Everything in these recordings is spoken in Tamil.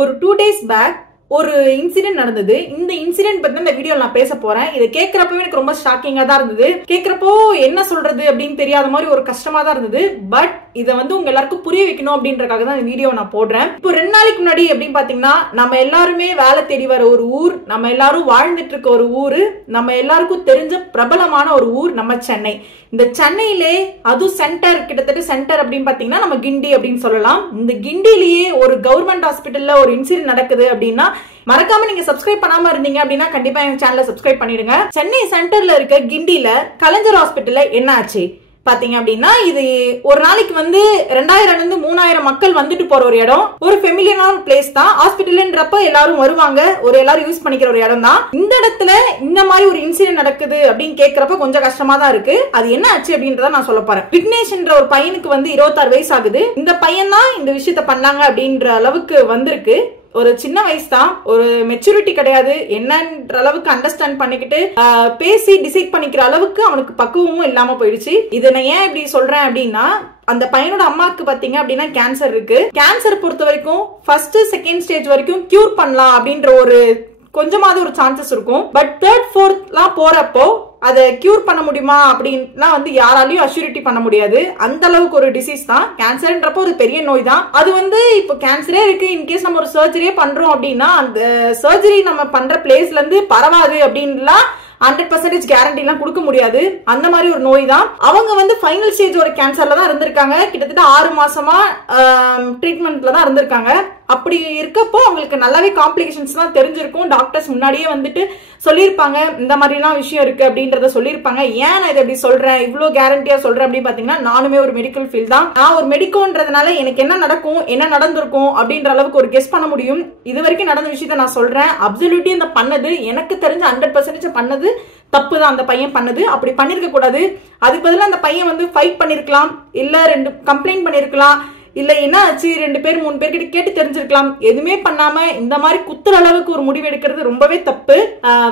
ஒரு 2 days பேக் ஒரு இன்சிடென்ட் நடந்தது. இந்த இன்சிடென்ட் பத்தி இந்த வீடியோ நான் பேச போறேன். இதை கேட்கறப்பவே எனக்கு ரொம்ப ஷாக்கிங்கா தான் இருந்தது. கேட்கறப்போ என்ன சொல்றது அப்படின்னு தெரியாத மாதிரி ஒரு கஷ்டமா தான் இருந்தது. பட் இதை வந்து உங்க எல்லாருக்கும் புரிய வைக்கணும் அப்படின்றக்காக தான் இந்த வீடியோ நான் போடுறேன். இப்போ 2 நாளைக்கு முன்னாடி அப்படின்னு பாத்தீங்கன்னா, நம்ம எல்லாருமே வேலை தேடி வர ஒரு ஊர், நம்ம எல்லாரும் வாழ்ந்துட்டு இருக்க ஒரு ஊரு, நம்ம எல்லாருக்கும் தெரிஞ்ச பிரபலமான ஒரு ஊர் நம்ம சென்னை. இந்த சென்னையிலே அதுவும் சென்டர், கிட்டத்தட்ட சென்டர் அப்படின்னு பாத்தீங்கன்னா நம்ம கிண்டி அப்படின்னு சொல்லலாம். இந்த கிண்டிலேயே ஒரு கவர்மெண்ட் ஹாஸ்பிட்டல்ல ஒரு இன்சிடென்ட் நடக்குது அப்படின்னா மறக்காம நீங்க சப்ஸ்கிரைப் பண்ணாம இருந்தீங்க அப்படின்னா கண்டிப்பா எங்க சேனலை சப்ஸ்கிரைப் பண்ணிடுங்க. சென்னை சென்டர்ல இருக்க கிண்டில கலைஞர் ஹாஸ்பிட்டல்ல என்ன ஆச்சு பாத்தீங்க அப்படின்னா, இது ஒரு நாளைக்கு வந்து 2000 இருந்து 3000 மக்கள் வந்துட்டு போற ஒரு இடம். ஒரு ஃபெமிலியரான பிளேஸ் தான். ஹாஸ்பிட்டல்ன்றப்ப எல்லாரும் வருவாங்க, ஒரு எல்லாரும் யூஸ் பண்ணிக்கிற ஒரு இடம் தான். இந்த இடத்துல இந்த மாதிரி ஒரு இன்சிடென்ட் நடக்குது அப்படின்னு கேட்கறப்ப கொஞ்சம் கஷ்டமா தான் இருக்கு. அது என்ன ஆச்சு அப்படின்றத நான் சொல்ல போறேன். விக்னேஷ்ன்ற ஒரு பையனுக்கு வந்து 26 வயசு ஆகுது. இந்த பையன் தான் இந்த விஷயத்த பண்ணாங்க அப்படின்ற அளவுக்கு வந்திருக்கு. ஒரு சின்ன வயசு தான், ஒரு மெச்சூரிட்டி கிடையாது, என்னன்ற அளவுக்கு அண்டர்ஸ்டாண்ட் பண்ணிக்கிட்டு பேசி டிசைட் பண்ணிக்கிற அளவுக்கு அவனுக்கு பக்குவமும் இல்லாம போயிடுச்சு. இதை நான் ஏன் இப்படி சொல்றேன் அப்படின்னா, அந்த பையனோட அம்மாவுக்கு பாத்தீங்க அப்படின்னா கேன்சர் இருக்கு. கேன்சர் பொறுத்த வரைக்கும் ஃபர்ஸ்ட் செகண்ட் ஸ்டேஜ் வரைக்கும் கியூர் பண்ணலாம் அப்படின்ற ஒரு கொஞ்சமாவது ஒரு சான்சஸ் இருக்கும். பட் 3rd 4th எல்லாம் போறப்போ அதை கியூர் பண்ண முடியுமா அப்படின்னா வந்து யாராலையும் அஷ்யூரிட்டி பண்ண முடியாது. அந்த அளவுக்கு ஒரு டிசீஸ் தான் கேன்சர்ன்றப்போ ஒரு பெரிய நோய் தான். அது வந்து இப்போ கேன்சரே இருக்கு, இன்கேஸ் நம்ம ஒரு சர்ஜரியே பண்றோம் அப்படின்னா அந்த சர்ஜரி நம்ம பண்ற பிளேஸ்ல இருந்து பரவாது அப்படின்லாம் 100% கேரண்டி எல்லாம் கொடுக்க முடியாது. அந்த மாதிரி ஒரு நோய் தான். அவங்க வந்து ஃபைனல் ஸ்டேஜ் ஒரு கேன்சர்ல தான் இருந்திருக்காங்க. கிட்டத்தட்ட 6 மாசமா ட்ரீட்மெண்ட்ல தான் இருந்திருக்காங்க. அப்படி இருக்கப்போ அவங்களுக்கு நல்லாவே காம்ப்ளிகேஷன்ஸ் தான் தெரிஞ்சிருக்கும். டாக்டர்ஸ் முன்னாடியே வந்துட்டு சொல்லியிருப்பாங்க, இந்த மாதிரி எல்லாம் விஷயம் இருக்கு அப்படின்றத சொல்லியிருப்பாங்க. ஏன் நான் இதை எப்படி சொல்றேன், இவ்வளவு கேரண்டியா சொல்றேன் அப்படின்னு பாத்தீங்கன்னா, நானுமே ஒரு மெடிக்கல் ஃபீல்ட் தான். நான் ஒரு மெடிக்கோன்றதுனால எனக்கு என்ன நடக்கும், என்ன நடந்திருக்கும் அப்படின்ற அளவுக்கு ஒரு கெஸ் பண்ண முடியும். இது வரைக்கும் நடந்த விஷயத்த நான் சொல்றேன். அப்சல்யூட்லி இந்த பண்ணது எனக்கு தெரிஞ்ச 100% பண்ணது தப்பு தான். அந்த பையன் பண்ணது அப்படி பண்ணிருக்க கூடாது. அதுக்கு பதிலா அந்த பையன் வந்து ஃபைட் பண்ணிருக்கலாம், இல்ல 2 கம்ப்ளைண்ட் பண்ணிருக்கலாம், இல்ல என்ன ஆச்சு 2 பேர் 3 பேர் கிட்ட கேட்டு தெரிஞ்சிருக்கலாம். எதுவுமே பண்ணாம இந்த மாதிரி குத்துற அளவுக்கு ஒரு முடிவு எடுக்கிறது ரொம்பவே தப்பு.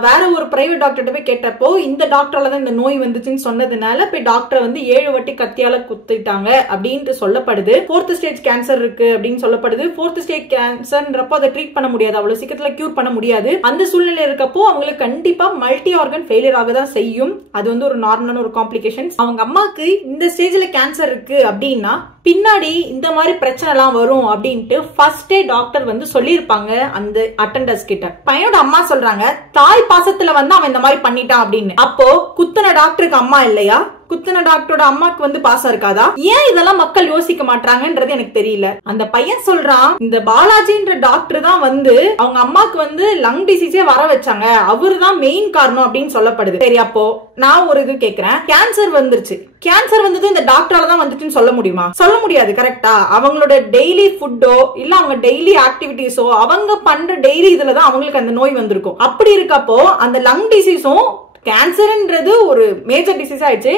வேற ஒரு பிரைவேட் டாக்டர்கிட்ட போய் கேட்டப்போ இந்த டாக்டரால தான் இந்த நோய் வந்துச்சுன்னு சொன்னதுனால போய் டாக்டர் வந்து 7 வாட்டி கத்தியால குத்திட்டாங்க அப்படின்ட்டு சொல்லப்படுது. 4th ஸ்டேஜ் கேன்சர் இருக்கு அப்படின்னு சொல்லப்படுது. 4th ஸ்டேஜ் கேன்சர்ன்றப்போ அதை ட்ரீட் பண்ண முடியாது, அவ்வளவு சீக்கிரத்துல கியூர் பண்ண முடியாது. அந்த சூழ்நிலை இருக்கப்போ அவங்களுக்கு கண்டிப்பா மல்டி ஆர்கன் ஃபெயிலியர் ஆக தான் செய்யும். அது வந்து ஒரு நார்மலான ஒரு காம்ப்ளிகேஷன்ஸ். அவங்க அம்மாக்கு இந்த ஸ்டேஜ்ல கேன்சர் இருக்கு அப்படின்னா பின்னாடி இந்த மாதிரி பிரச்சனை எல்லாம் வரும் அப்படின்ட்டு ஃபர்ஸ்டே டாக்டர் வந்து சொல்லியிருப்பாங்க அந்த அட்டெண்டர்ஸ் கிட்ட. பையனோட அம்மா சொல்றாங்க, தாய் பாசத்துல வந்து அவன் இந்த மாதிரி பண்ணிட்டான் அப்படின்னு. அப்போ குத்துன டாக்டருக்கு அம்மா இல்லையா? குத்துன டாக்டரோட அம்மாக்கு வந்து பாசம் இருக்காதா? ஏன் இதெல்லாம் மக்கள் யோசிக்க மாட்டாங்கன்றது எனக்கு தெரியல. அந்த பையன் சொல்றான், இந்த பாலாஜின்ற டாக்டர் தான் வந்து அவங்க அம்மாக்கு வந்து லங் டிசீஸே வர வச்சாங்க, அவரு தான் மெயின் காரணம் அப்படின்னு சொல்லப்படுது. சரி, அப்போ நான் ஒரு இது கேக்குறேன், கேன்சர் வந்துருச்சு, கேன்சர் வந்தது இந்த டாக்டரால தான் வந்துச்சுன்னு சொல்ல முடியுமா? சொல்ல முடியாது. கரெக்டா? அவங்களோட டெய்லி ஃபுட்டோ இல்ல அவங்க டெய்லி ஆக்டிவிட்டிஸோ அவங்க பண்ற டெய்லி இதுலதான் அவங்களுக்கு அந்த நோய் வந்திருக்கும். அப்படி இருக்கப்போ அந்த லங் டிசீஸும் கேன்சர்ன்றது ஒரு மேஜர் டிசீஸ் ஆயிடுச்சு.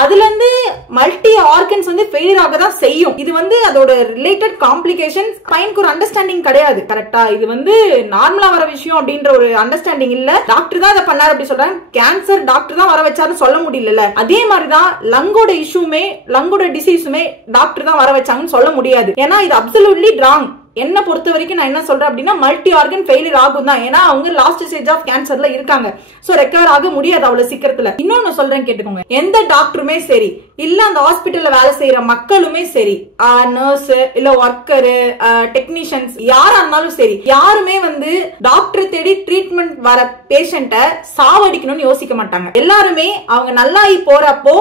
அதுல இருந்து மல்டி ஆர்கன்ஸ் வந்து ஃபெயிலியர் ஆக தான் செய்யும். இது வந்து அதோட ரிலேட்டட் காம்ப்ளிகேஷன்ஸ். பையனுக்கு ஒரு அண்டர்ஸ்டாண்டிங் கிடையாது. கரெக்டா? இது வந்து நார்மலா வர விஷயம் அப்படின்ற ஒரு அண்டர்ஸ்டாண்டிங் இல்ல. டாக்டர் தான் இதை பண்ணாரு அப்படி சொல்றாங்க. கேன்சர் டாக்டர் தான் வர வச்சாருன்னு சொல்ல முடியல. அதே மாதிரிதான் லங்கோட இஷ்யூமே, லங்கோட டிசீஸுமே டாக்டர் தான் வர வச்சாங்கன்னு சொல்ல முடியாது. ஏன்னா இது அப்சல்யூட்லி ராங். என்ன பொறுத்த வரைக்கும் நான் என்ன சொல்றேன் அப்படின்னா, மல்டி ஆர்கன் ஃபெயிலியர் ஆகும் தான். ஏன்னா அவங்க லாஸ்ட் ஸ்டேஜ் ஆஃப் கேன்சர்ல இருக்காங்க. சோ ரெக்கவர் ஆக முடியாது அவ்வளவு சீக்கிரத்துல. இன்னொன்னு சொல்றேன் கேட்டுக்கோங்க, எந்த டாக்டருமே சரி இல்ல அந்த ஹாஸ்பிட்டல்ல வேலை செய்யற மக்களுமே சரி, நர்ஸ் இல்ல ஒர்க்கரு, டெக்னீஷியன்ஸ் யாரா இருந்தாலும் சரி, யாருமே வந்து டாக்டர் தேடி ட்ரீட்மெண்ட் வர பேஷண்ட சாவடிக்கணும்னு யோசிக்க மாட்டாங்க. எல்லாருமே அவங்க நல்லாயி போறப்போ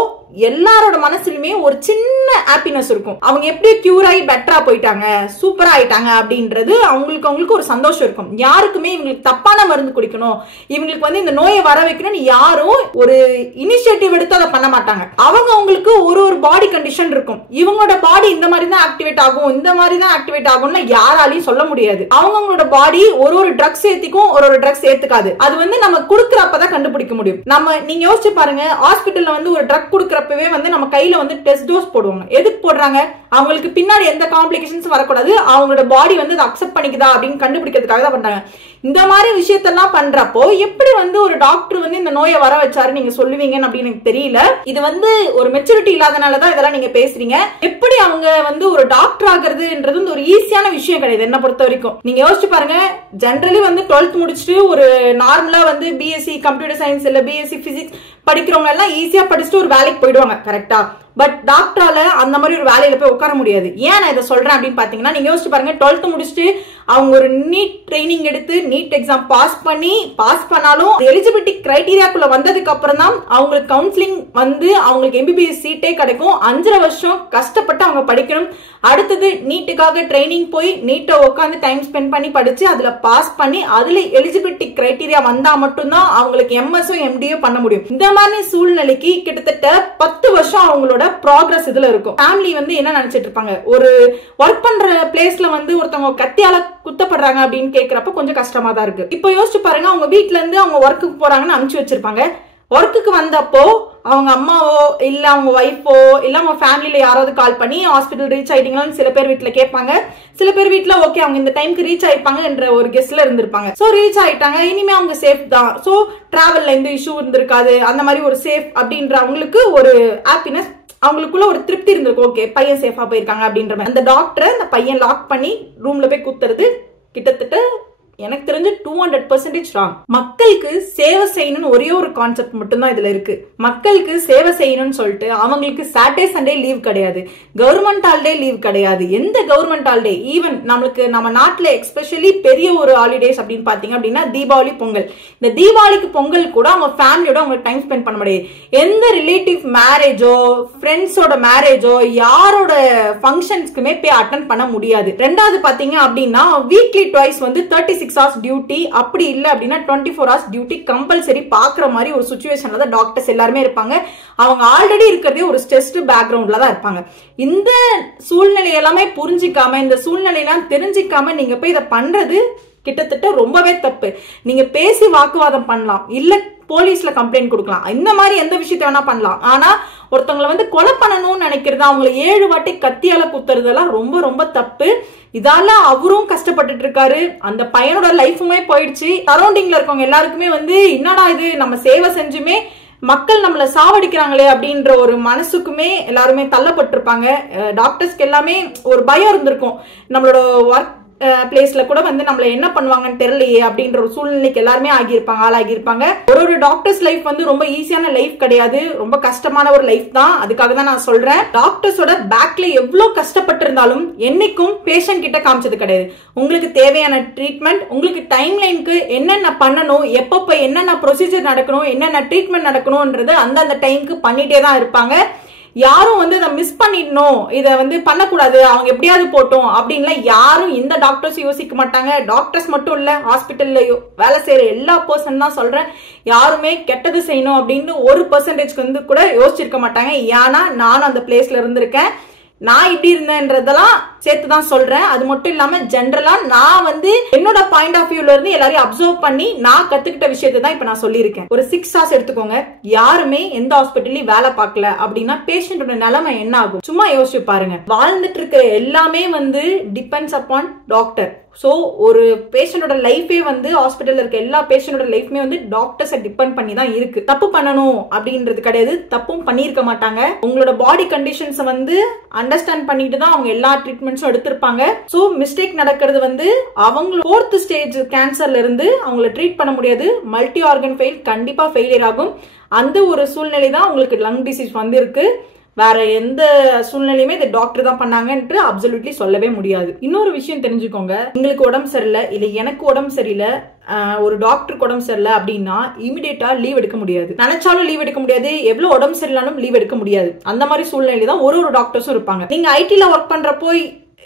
எல்லாரோட மனசுலயுமே ஒரு சின்ன ஹாப்பினஸ் இருக்கும். அவங்க எப்படி கியூர் ஆகி பெட்டரா போயிட்டாங்க, சூப்பரா ஆயிட்டாங்க அப்படின்றது அவங்களுக்கு ஒரு சந்தோஷம் இருக்கும். யாருக்குமே இவங்களுக்கு தப்பான மருந்து குடிக்கணும், இவங்களுக்கு வந்து இந்த நோயை வர வைக்கணும்னு யாரும் ஒரு இனிஷியேட்டிவ் எடுத்து அதை பண்ண மாட்டாங்க. அவங்களுக்கு ஒரு பாடி கண்டிஷன் இருக்கும். இவங்களோட பாடி இந்த மாதிரி தான் ஆக்டிவேட் ஆகும், இந்த மாதிரி தான் ஆக்டிவேட் ஆகும்னு யாராலையும் சொல்ல முடியாது. அவங்களோட பாடி ஒரு ட்ரக்ஸ் ஏத்திக்கும், ஒரு ட்ரக்ஸ் ஏத்துக்காது. அது வந்து நம்ம குடுக்கறப்பதான் கண்டுபிடிக்க முடியும். நீங்க யோசிச்சு பாருங்க, ஹாஸ்பிட்டல்ல வந்து ஒரு ட்ரக் குடுக்கற கேட்கறப்பவே வந்து நம்ம கையில வந்து டெஸ்ட் டோஸ் போடுவாங்க. எதுக்கு போடுறாங்க? அவங்களுக்கு பின்னாடி எந்த காம்ப்ளிகேஷன்ஸ் வரக்கூடாது, அவங்களோட பாடி வந்து அதை அக்செப்ட் பண்ணிக்குதா அப்படின்னு கண்டுபிடிக்கிறதுக்காக தான் பண்றாங்க. இந்த மாதிரி விஷயத்தெல்லாம் பண்றப்போ எப்படி வந்து ஒரு டாக்டர் வந்து இந்த நோயை வர வச்சாரு நீங்க சொல்லுவீங்கன்னு அப்படின்னு எனக்கு தெரியல. இது வந்து ஒரு மெச்சூரிட்டி இல்லாதனாலதான் இதெல்லாம் நீங்க பேசுறீங்க. எப்படி அவங்க வந்து ஒரு டாக்டர் ஆகுறதுன்றது ஒரு ஈஸியான விஷயம் கிடையாது என்ன பொறுத்த வரைக்கும். நீங்க யோசிச்சு பாருங்க, ஜெனரலி வந்து 12th முடிச்சுட்டு ஒரு நார்மலா வந்து பிஎஸ்சி கம்ப்யூட்டர் சயின்ஸ் இல்ல பிஎஸ்சி பிசிக்ஸ் படிக்கிறவங்க எல்லாம் ஈஸியா படிச்சுட்டு ஒரு வேலைக்கு போயிடுவாங்க, கரெக்டா? பட் டாக்டரால அந்த மாதிரி ஒரு வேலையில போய் உட்கார முடியாது. ஏன் நான் இதை சொல்றேன் அப்படின்னு பாத்தீங்கன்னா, நீங்க யோசிச்சு பாருங்க, 12th முடிச்சுட்டு அவங்க ஒரு நீட் ட்ரைனிங் எடுத்து நீட் எக்ஸாம் பாஸ் பண்ணாலும் எலிஜிபிலிட்டி கிரைட்டீரியாக்குள்ள வந்ததுக்கு அப்புறம் தான் அவங்களுக்கு கவுன்சிலிங் வந்து அவங்களுக்கு எம்பிபிஎஸ் சீட்டே கிடைக்கும். 5.5 வருஷம் கஷ்டப்பட்டு அவங்க படிக்கணும். அடுத்தது நீட்டுக்காக ட்ரைனிங் போய் நீட்டை உட்காந்து டைம் ஸ்பெண்ட் பண்ணி படிச்சு அதுல பாஸ் பண்ணி அதுல எலிஜிபிலிட்டி கிரைட்டீரியா வந்தா மட்டும்தான் அவங்களுக்கு எம்எஸ்ஓ எம்டிஓ பண்ண முடியும். இந்த மாதிரி சூழ்நிலைக்கு கிட்டத்தட்ட 10 வருஷம் அவங்களோட ப்ராக்ரஸ் இதுல இருக்கும். ஃபேமிலி வந்து என்ன நினைச்சிட்டு இருப்பாங்க, ஒரு ஒர்க் பண்ற பிளேஸ்ல வந்து ஒருத்தவங்க கத்தியால குத்தப்படுறாங்க அப்படின்னு கேட்கிறப்ப கொஞ்சம் கஷ்டமா தான் இருக்கு. இப்போ யோசிச்சு பாருங்க, அவங்க வீட்டுல இருந்து அவங்க ஒர்க்குக்கு போறாங்கன்னு அனுப்பிச்சு வச்சிருப்பாங்க. ஒர்க்குக்கு வந்தப்போ அவங்க அம்மாவோ இல்ல அவங்க ஒய்ஃபோ இல்ல அவங்க ஃபேமிலியில யாராவது கால் பண்ணி ஹாஸ்பிட்டல் ரீச் ஆயிட்டீங்களான்னு சில பேர் வீட்டுல கேட்பாங்க. சில பேர் வீட்டுல ஓகே அவங்க இந்த டைம்க்கு ரீச் ஆயிருப்பாங்க என்ற ஒரு கெஸ்ட்ல இருந்திருப்பாங்க. சோ ரீச் ஆயிட்டாங்க, இனிமே அவங்க சேஃப் தான், சோ டிராவல்ல எந்த இஷ்யூ இருந்திருக்காது, அந்த மாதிரி ஒரு சேஃப் அப்படின்ற அவங்களுக்கு ஒரு ஹாப்பினஸ், அவங்களுக்குள்ள ஒரு திருப்தி இருந்திருக்கும். ஓகே பையன் சேஃபா போயிருக்காங்க அப்படின்ற மாதிரி. அந்த டாக்டரை அந்த பையன் லாக் பண்ணி ரூம்ல போய் குத்துறது கிட்டத்தட்ட எனக்கு தெரிஞ்சு 200% ராங். மக்களுக்கு சேவை செய்யணும்னு ஒரே ஒரு கான்செப்ட் மட்டும்தான் இதுல இருக்கு. மக்களுக்கு சேவை செய்யணும்னு சொல்லிட்டு அவங்களுக்கு சாட்டர்டே சண்டே லீவ் கிடையாது, கவர்மெண்ட் ஹாலிடே லீவ் கிடையாது. எந்த கவர்மெண்ட் ஹாலிடே, ஈவன் நம்மளுக்கு நம்ம நாட்டுல எஸ்பெஷலி பெரிய ஒரு ஹாலிடேஸ் அப்படின்னு பாத்தீங்க அப்படின்னா தீபாவளி பொங்கல். இந்த தீபாவளிக்கு பொங்கல் கூட அவங்க ஃபேமிலியோட அவங்க டைம் ஸ்பெண்ட் பண்ண முடியாது. எந்த ரிலேட்டிவ் மேரேஜோ ஃப்ரெண்ட்ஸோட மேரேஜோ யாரோட ஃபங்க்ஷன்ஸ்க்குமே போய் அட்டன் பண்ண முடியாது. ரெண்டாவது பாத்தீங்க அப்படின்னா வீக்லி ட்வைஸ் வந்து 36 hours டியூட்டி, அப்படி இல்ல அப்படின்னா 24 hours டியூட்டி கம்பல்சரி பாக்குற மாதிரி ஒரு சிச்சுவேஷன்ல தான் டாக்டர்ஸ் எல்லாருமே இருப்பாங்க. அவங்க ஆல்ரெடி இருக்கிறதே ஒரு ஸ்ட்ரெஸ்ட் பேக்ரவுண்ட்ல தான் இருப்பாங்க. இந்த சூழ்நிலை எல்லாமே புரிஞ்சிக்காம, இந்த சூழ்நிலையெல்லாம் தெரிஞ்சிக்காம நீங்க போய் இதை பண்றது கிட்டத்தட்ட ரொம்பவே தப்பு. நீங்க பேசி வாக்குவாதம் பண்ணலாம், இல்ல போலீஸ்ல கம்ப்ளைண்ட் கொடுக்கலாம், இந்த மாதிரி எந்த விஷயத்த வேணா பண்ணலாம். ஆனா ஒருத்தவங்களை வந்து கொலை பண்ணணும்னு நினைக்கிறது, அவங்களை 7 வாட்டி கத்தியால குத்துறதெல்லாம் ரொம்ப ரொம்ப தப்பு. இதால அவரும் கஷ்டப்பட்டுட்டு இருக்காரு, அந்த பையனோட லைஃபுமே போயிடுச்சு. சரௌண்டிங்ல இருக்கவங்க எல்லாருக்குமே வந்து என்னடா இது நம்ம சேவை செஞ்சுமே மக்கள் நம்மள சாவடிக்கிறாங்களே அப்படின்ற ஒரு மனசுக்குமே எல்லாருமே தள்ளப்பட்டிருப்பாங்க. டாக்டர்ஸ்க்கு எல்லாமே ஒரு பயம் இருந்திருக்கும், நம்மளோட ஒர்க் பிளேஸ்ல கூட வந்து நம்மள என்ன பண்ணுவாங்கன்னு தெரியலையே அப்படின்ற ஒரு சூழ்நிலைக்கு எல்லாருமே ஆளாகியிருப்பாங்க. ஒரு டாக்டர்ஸ் லைஃப் வந்து ரொம்ப ஈஸியான லைஃப் கிடையாது, ரொம்ப கஷ்டமான ஒரு லைஃப் தான். அதுக்காக தான் நான் சொல்றேன், டாக்டர்ஸோட பேக்ல எவ்வளவு கஷ்டப்பட்டு இருந்தாலும் என்னைக்கும் பேஷண்ட் கிட்ட காமிச்சது கிடையாது. உங்களுக்கு தேவையான ட்ரீட்மெண்ட், உங்களுக்கு டைம் லைனுக்கு என்னென்ன பண்ணணும், எப்பப்ப என்னென்ன ப்ரொசீஜர் நடக்கணும், என்னென்ன ட்ரீட்மெண்ட் நடக்கணும்ன்றது அந்தந்த டைமுக்கு பண்ணிட்டே தான் இருப்பாங்க. யாரும் வந்து இதை மிஸ் பண்ணிடணும், இதை வந்து பண்ணக்கூடாது, அவங்க எப்படியாவது போட்டோம் அப்படின்ல யாரும் இந்த டாக்டர்ஸ் யோசிக்க மாட்டாங்க. டாக்டர்ஸ் மட்டும் இல்ல, ஹாஸ்பிட்டல்ல வேலை செய்யற எல்லா பர்சன் தான் சொல்றேன், யாருமே கெட்டது செய்யணும் அப்படின்னு 1% வந்து கூட யோசிச்சிருக்க மாட்டாங்க. ஏன்னா நான் அந்த பிளேஸ்ல இருந்திருக்கேன், நான் இப்படி இருந்தேன்றதெல்லாம் சேர்த்துதான் சொல்றேன். அது மட்டும் இல்லாம ஜென்ரலா நான் வந்து என்னோட பாயிண்ட் ஆஃப் வியூல இருந்து எல்லாரையும் அப்சர்வ் பண்ணி நான் கத்துக்கிட்ட விஷயத்தை தான் இப்ப நான் சொல்லியிருக்கேன். ஒரு 6 hours எடுத்துக்கோங்க, யாருமே எந்த ஹாஸ்பிட்டல்லையும் வேலை பார்க்கல அப்படின்னா பேஷண்டோட நிலைமை என்ன ஆகும் சும்மா யோசிச்சு பாருங்க. வாழ்ந்துட்டு இருக்கிற எல்லாமே வந்து டிபெண்ட்ஸ் அப்பான் டாக்டர். சோ ஒரு பேஷண்டோட லைஃபே வந்து ஹாஸ்பிட்டல்ல இருக்க எல்லா பேஷண்டோட லைஃப்மே வந்து டாக்டர்ஸை டிபெண்ட் பண்ணி தான் இருக்கு. தப்பு பண்ணணும் அப்படின்றது கிடையாது, தப்பும் பண்ணிருக்க மாட்டாங்க. உங்களோட பாடி கண்டிஷன்ஸ் வந்து அண்டர்ஸ்டாண்ட் பண்ணிட்டு தான் அவங்க எல்லா ட்ரீட்மெண்ட்ஸும் எடுத்திருப்பாங்க. சோ மிஸ்டேக் நடக்கிறது வந்து அவங்க 4th ஸ்டேஜ் கேன்சர்ல இருந்து அவங்களை ட்ரீட் பண்ண முடியாது, மல்டி ஆர்கன் ஃபெயில் கண்டிப்பா ஃபெயிலியர் ஆகும். அந்த ஒரு சூழ்நிலை தான் உங்களுக்கு லங் டிசீஸ் வந்து இருக்கு. வேற எந்த சூழ்நிலையுமே இந்த டாக்டர் தான் பண்ணாங்க என்று அப்சல்யூட்லி சொல்லவே முடியாது. இன்னொரு விஷயம் தெரிஞ்சுக்கோங்க, உங்களுக்கு உடம்பு சரியில்லை இல்ல எனக்கு உடம்பு சரியில்லை, ஒரு டாக்டருக்கு உடம்பு சரியில்லை அப்படின்னா இமிடியேட்டா லீவ் எடுக்க முடியாது. நினைச்சாலும் லீவ் எடுக்க முடியாது, எவ்வளவு உடம்பு சரியில்லாலும் லீவ் எடுக்க முடியாது. அந்த மாதிரி சூழ்நிலை தான் ஒரு டாக்டர்ஸும் இருப்பாங்க. நீங்க ஐடில ஒர்க் பண்றப்போ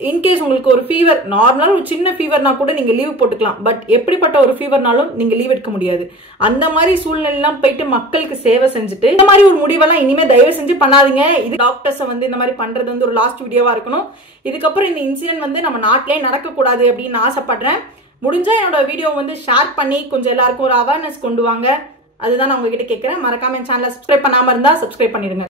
இன்கேஸ் உங்களுக்கு ஒரு ஃபீவர், நார்மலான ஒரு சின்ன ஃபீவர்னா கூட நீங்க லீவ் போட்டுக்கலாம். பட் எப்படிப்பட்ட ஒரு ஃபீவர்னாலும் நீங்க லீவ் எடுக்க முடியாது. அந்த மாதிரி சூழ்நிலையெல்லாம் போயிட்டு மக்களுக்கு சேவை செஞ்சுட்டு இந்த மாதிரி ஒரு முடிவெல்லாம் இனிமே தயவு செஞ்சு பண்ணாதீங்க. இது டாக்டர்ஸ் வந்து இந்த மாதிரி பண்றது வந்து ஒரு லாஸ்ட் வீடியோவா இருக்கணும். இதுக்கப்புறம் இந்த இன்சிடென்ட் வந்து நம்ம நாட்டிலே நடக்கக்கூடாது அப்படின்னு ஆசைப்படுறேன். முடிஞ்சா என்னோட வீடியோ வந்து ஷேர் பண்ணி கொஞ்சம் எல்லாருக்கும் ஒரு அவேர்னஸ் கொண்டு வாங்க. அதுதான் நான் உங்ககிட்ட கேட்கிறேன். மறக்காம என் சேனலை சப்ஸ்கிரைப் பண்ணாம இருந்தா சப்ஸ்கிரைப் பண்ணிடுங்க.